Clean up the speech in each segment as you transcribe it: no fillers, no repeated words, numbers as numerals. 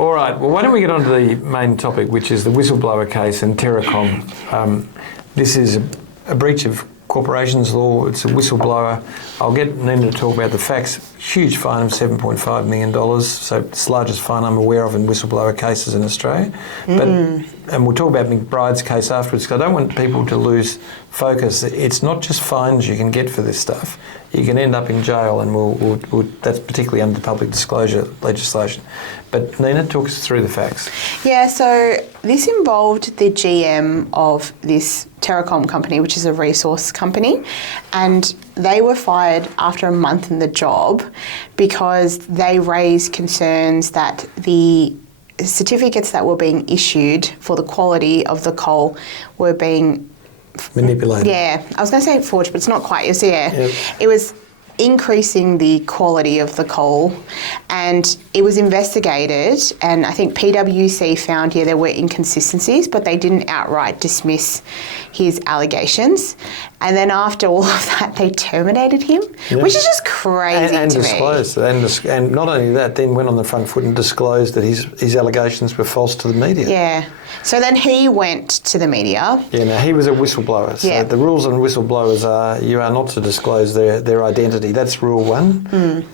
All right, well, why don't we get on to the main topic, which is the whistleblower case and Terracom. This is a breach of corporations law. It's a whistleblower. I'll get Nina to talk about the facts. Huge fine of $7.5 million, so it's the largest fine I'm aware of in whistleblower cases in Australia. And we'll talk about McBride's case afterwards, because I don't want people to lose focus. It's not just fines you can get for this stuff. You can end up in jail, and we'll that's particularly under public disclosure legislation. But Nina, talk us through the facts. Yeah, so this involved the GM of this Terracom company, which is a resource company, and they were fired after a month in the job because they raised concerns that the certificates that were being issued for the quality of the coal were being manipulated. Yeah, I was going to say forged, but it's not quite. It was increasing the quality of the coal, and it was investigated, and I think PwC found there were inconsistencies, but they didn't outright dismiss his allegations. And then after all of that, they terminated him, which is just crazy and to disclosed, me. And not only that, then went on the front foot and disclosed that his allegations were false to the media. Yeah. So then he went to the media. Yeah, now he was a whistleblower. So the rules on whistleblowers are you are not to disclose their identity. That's rule one.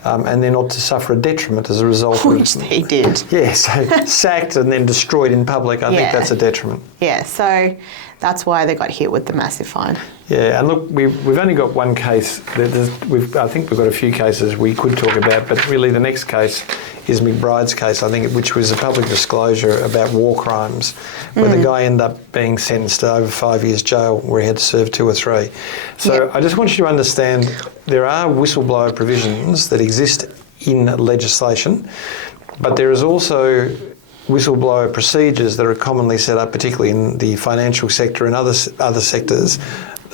And they're not to suffer a detriment as a result Which they did. Yeah, so sacked and then destroyed in public, I think that's a detriment. Yeah, so that's why they got hit with the massive fine. Yeah, and look, we've only got one case. I think we've got a few cases we could talk about, but really the next case is McBride's case, I think, which was a public disclosure about war crimes, where the guy ended up being sentenced to over 5 years jail, where he had to serve 2 or 3. So I just want you to understand there are whistleblower provisions that exist in legislation, but there is also whistleblower procedures that are commonly set up, particularly in the financial sector and other sectors,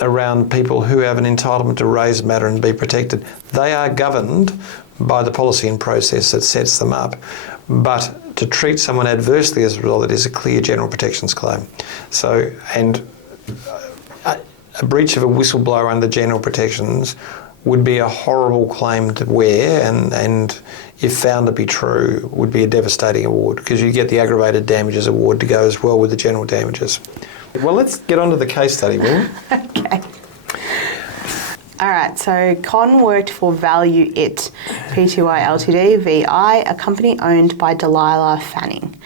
around people who have an entitlement to raise matter and be protected. They are governed by the policy and process that sets them up. But to treat someone adversely as a result, it is a clear general protections claim. So, and a breach of a whistleblower under general protections would be a horrible claim to wear, and if found to be true, would be a devastating award, because you get the aggravated damages award to go as well with the general damages. Well, let's get on to the case study, will we? Okay. All right, so Con worked for Value It Pty Ltd, VI, a company owned by Delilah Fanning.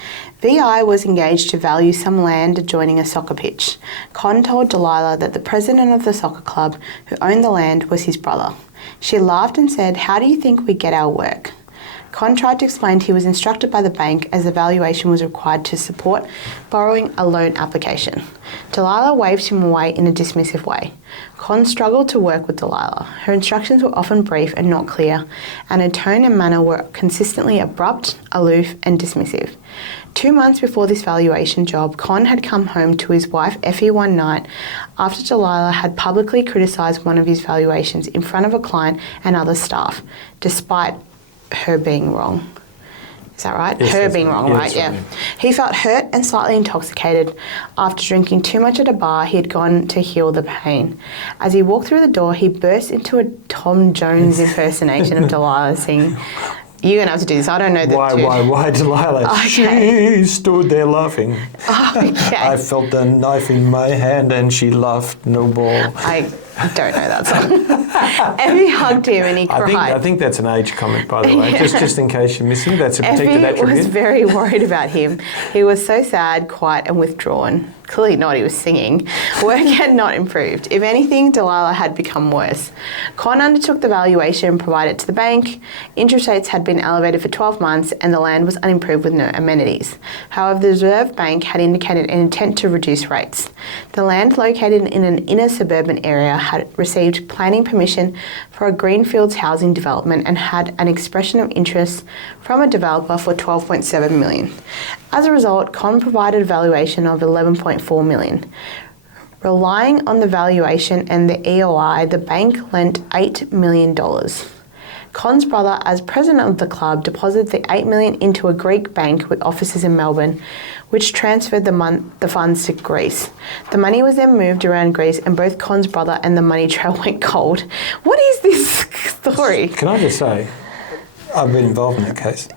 VI was engaged to value some land adjoining a soccer pitch. Con told Delilah that the president of the soccer club who owned the land was his brother. She laughed and said, "How do you think we get our work?" Con tried to explain he was instructed by the bank as the valuation was required to support borrowing a loan application. Delilah waved him away in a dismissive way. Con struggled to work with Delilah. Her instructions were often brief and not clear, and her tone and manner were consistently abrupt, aloof, and dismissive. 2 months before this valuation job, Con had come home to his wife Effie one night after Delilah had publicly criticised one of his valuations in front of a client and other staff, despite her being wrong. Is that right? Yes, her being wrong, right? Yeah. He felt hurt and slightly intoxicated. After drinking too much at a bar, he had gone to heal the pain. As he walked through the door, he burst into a Tom Jones impersonation of Delilah, singing, "You're going to have to do this. I don't know the tune." Why, Delilah? Okay. She stood there laughing. Okay. I felt the knife in my hand and she laughed no more. I don't know that song. Effie hugged him and he cried. I think that's an age comment, by the way, just in case you're missing. That's a protected attribute. Effie was very worried about him. He was so sad, quiet and withdrawn. Clearly not, he was singing. Work had not improved. If anything, Delilah had become worse. Con undertook the valuation and provided it to the bank. Interest rates had been elevated for 12 months and the land was unimproved with no amenities. However, the Reserve Bank had indicated an intent to reduce rates. The land, located in an inner suburban area, had received planning permission for a greenfields housing development and had an expression of interest from a developer for $12.7 million. As a result, Con provided a valuation of $11.4 million. Relying on the valuation and the EOI, the bank lent $8 million. Con's brother, as president of the club, deposited the $8 million into a Greek bank with offices in Melbourne, which transferred the funds to Greece. The money was then moved around Greece and both Con's brother and the money trail went cold. What is this story? Can I just say, I've been involved in that case.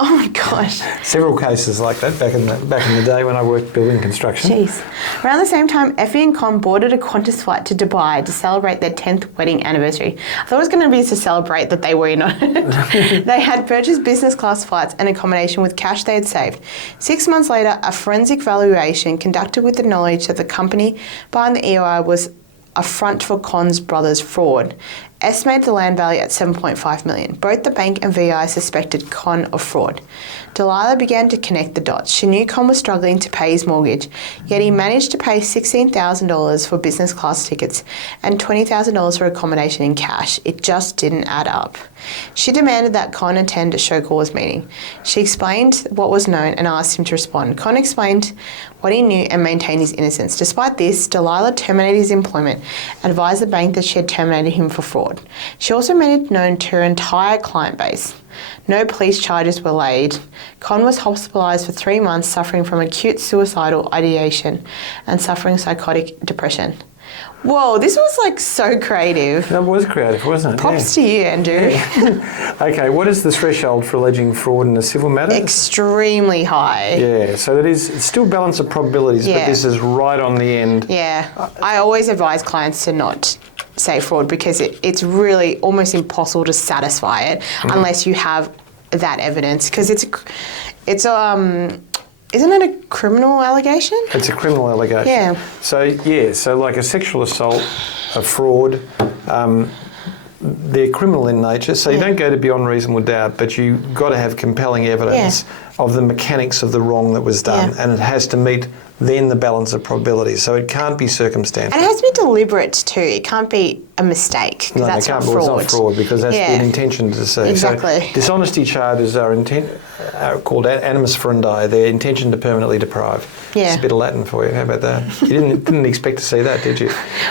Oh my gosh. Several cases like that back in the day when I worked building construction. Jeez. Around the same time, Effie and Con boarded a Qantas flight to Dubai to celebrate their 10th wedding anniversary. I thought it was going to be to celebrate that they were united. They had purchased business class flights and accommodation with cash they had saved. 6 months later, a forensic valuation conducted with the knowledge that the company behind the EOI was a front for Con's brother's fraud estimated the land value at $7.5 million. Both the bank and VI suspected Con of fraud. Delilah began to connect the dots. She knew Con was struggling to pay his mortgage, yet he managed to pay $16,000 for business class tickets and $20,000 for accommodation in cash. It just didn't add up. She demanded that Con attend a show cause meeting. She explained what was known and asked him to respond. Con explained what he knew and maintained his innocence. Despite this, Delilah terminated his employment and advised the bank that she had terminated him for fraud. She also made it known to her entire client base. No police charges were laid. Con was hospitalised for 3 months, suffering from acute suicidal ideation and suffering psychotic depression. Whoa, this was like so creative. That was creative, wasn't it? Props to you, Andrew. Okay, what is the threshold for alleging fraud in a civil matter? Extremely high. Yeah, so it's still balance of probabilities, but this is right on the end. Yeah, I always advise clients to not say fraud because it's really almost impossible to satisfy it unless you have that evidence, because isn't it a criminal allegation? It's a criminal allegation. Yeah. So like a sexual assault, a fraud, they're criminal in nature, so you don't go to beyond reasonable doubt, but you've got to have compelling evidence of the mechanics of the wrong that was done, and it has to meet then the balance of probability. So it can't be circumstantial. And it has to be deliberate too. It can't be a mistake, because that's not fraud. It's not fraud because that's an intention to deceive. Exactly. So dishonesty charges are called animus furandae. They're intention to permanently deprive. Yeah. It's a bit of Latin for you. How about that? You didn't expect to see that, did you?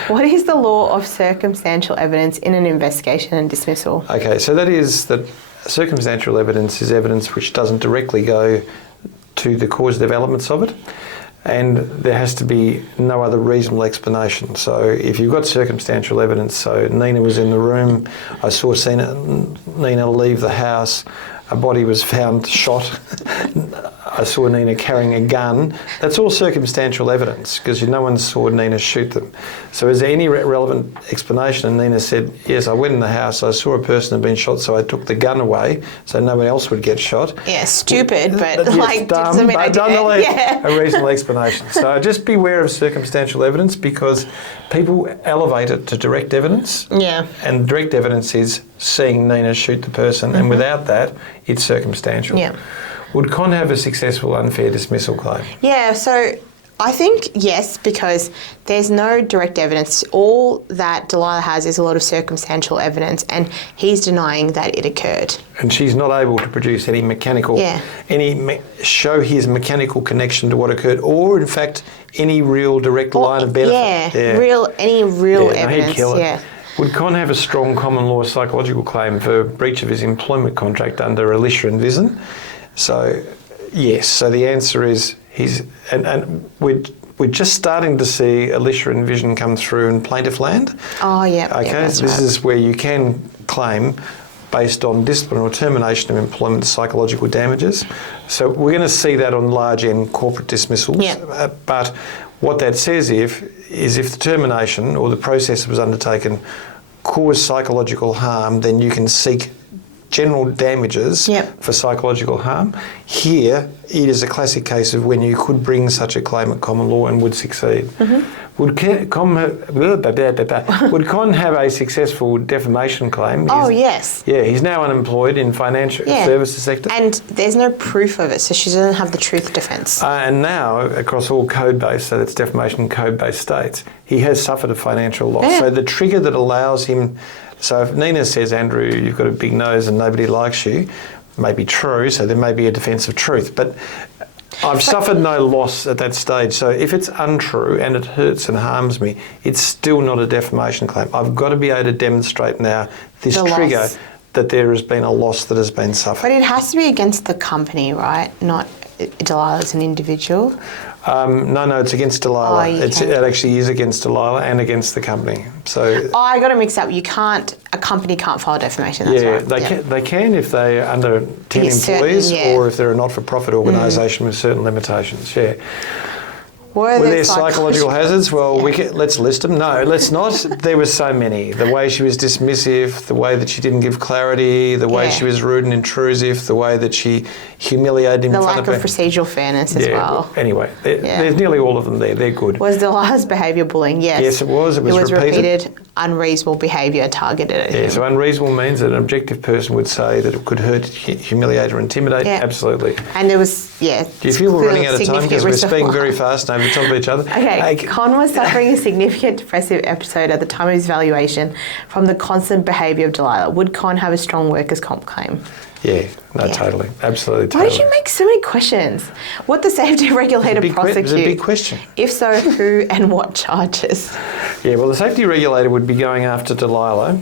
What is the law of circumstantial evidence in an investigation and dismissal? Okay, so that is that circumstantial evidence is evidence which doesn't directly go to the causative elements of it, and there has to be no other reasonable explanation. So if you've got circumstantial evidence, so Nina was in the room, I saw Nina leave the house, a body was found shot, I saw Nina carrying a gun, that's all circumstantial evidence because no one saw Nina shoot them. So is there any relevant explanation? And Nina said, yes, I went in the house, I saw a person had been shot, so I took the gun away so no one else would get shot. Yeah, stupid, but yes, like, dumb, doesn't mean I but did it. a reasonable explanation. So just beware of circumstantial evidence because people elevate it to direct evidence. Yeah. And direct evidence is seeing Nina shoot the person, and without that, it's circumstantial. Yeah. Would Con have a successful unfair dismissal claim? Yeah, so I think yes, because there's no direct evidence. All that Delilah has is a lot of circumstantial evidence, and he's denying that it occurred. And she's not able to produce any mechanical, show his mechanical connection to what occurred, or in fact, any real direct line of benefit. Any real evidence. He'd kill it. Would Con have a strong common law psychological claim for breach of his employment contract under Alicia and Vision? So, yes. So the answer is and we're just starting to see Alicia and Vision come through in plaintiff land. Oh, yeah. Okay, yeah, so this is where you can claim based on discipline or termination of employment psychological damages. So we're going to see that on large end corporate dismissals. Yeah. But what that says is if the termination or the process that was undertaken caused psychological harm, then you can seek general damages for psychological harm. Here, it is a classic case of when you could bring such a claim at common law and would succeed. Would Con have a successful defamation claim? Yes. Yeah, he's now unemployed in financial services sector. And there's no proof of it, so she doesn't have the truth defence. And now, across all code-based, so that's defamation code-based states, he has suffered a financial loss. Yeah. So the trigger that allows him... So if Nina says, Andrew, you've got a big nose and nobody likes you, may be true, so there may be a defence of truth. But I've suffered no loss at that stage. So if it's untrue and it hurts and harms me, it's still not a defamation claim. I've got to be able to demonstrate now this trigger that there has been a loss that has been suffered. But it has to be against the company, right? Not Delilah as an individual? No, it's against Delilah. Oh, It actually is against Delilah and against the company. So Oh, I got it mixed up. A company can't file defamation. That's right. they can if they're under 10 Yes, employees certain, or if they're a not-for-profit organisation with certain limitations. Yeah. Were Were there psychological hazards? Well, let's list them. No, let's not. There were so many. The way she was dismissive, the way that she didn't give clarity, the way she was rude and intrusive, the way that she humiliated him in front of the lack of procedural fairness as well. Anyway, there's nearly all of them there. They're good. Was Delilah's behaviour bullying? Yes. Yes, it was. It was repeated unreasonable behaviour targeted at him. So unreasonable means that an objective person would say that it could hurt, humiliate or intimidate. Yeah. Absolutely. And there was, Do you feel we're running out of time because we're speaking very harm. fast and over the top of each other? Okay, Con was suffering a significant depressive episode at the time of his evaluation from the constant behaviour of Delilah. Would Con have a strong workers' comp claim? Yeah, totally. Absolutely, totally. Why did you make so many questions? Would the safety regulator prosecute? It's a big question. If so, who and what charges? Yeah, well, the safety regulator would be going after Delilah.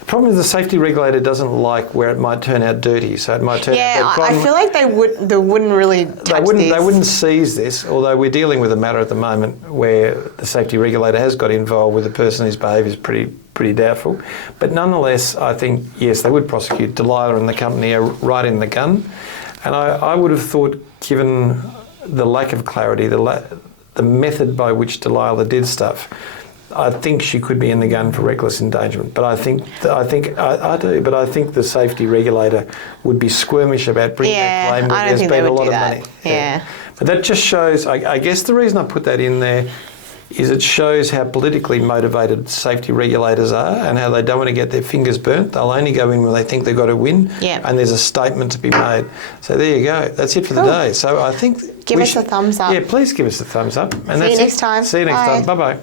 The problem is the safety regulator doesn't like where it might turn out dirty, so it might turn out... Yeah, I feel like they wouldn't really touch this. They wouldn't seize this, although we're dealing with a matter at the moment where the safety regulator has got involved with a person whose behaviour is pretty doubtful. But nonetheless, I think, yes, they would prosecute. Delilah and the company are right in the gun. And I would have thought, given the lack of clarity, the method by which Delilah did stuff, I think she could be in the gun for reckless endangerment. But I think the safety regulator would be squirmish about bringing that claim when there's been a lot of money. Yeah. But that just shows, I guess the reason I put that in there is it shows how politically motivated safety regulators are and how they don't want to get their fingers burnt. They'll only go in when they think they've got to win and there's a statement to be made. So there you go. That's it for the day. So I think... Give us a thumbs up. Yeah, please give us a thumbs up. And See you next time. See you next time. Bye-bye.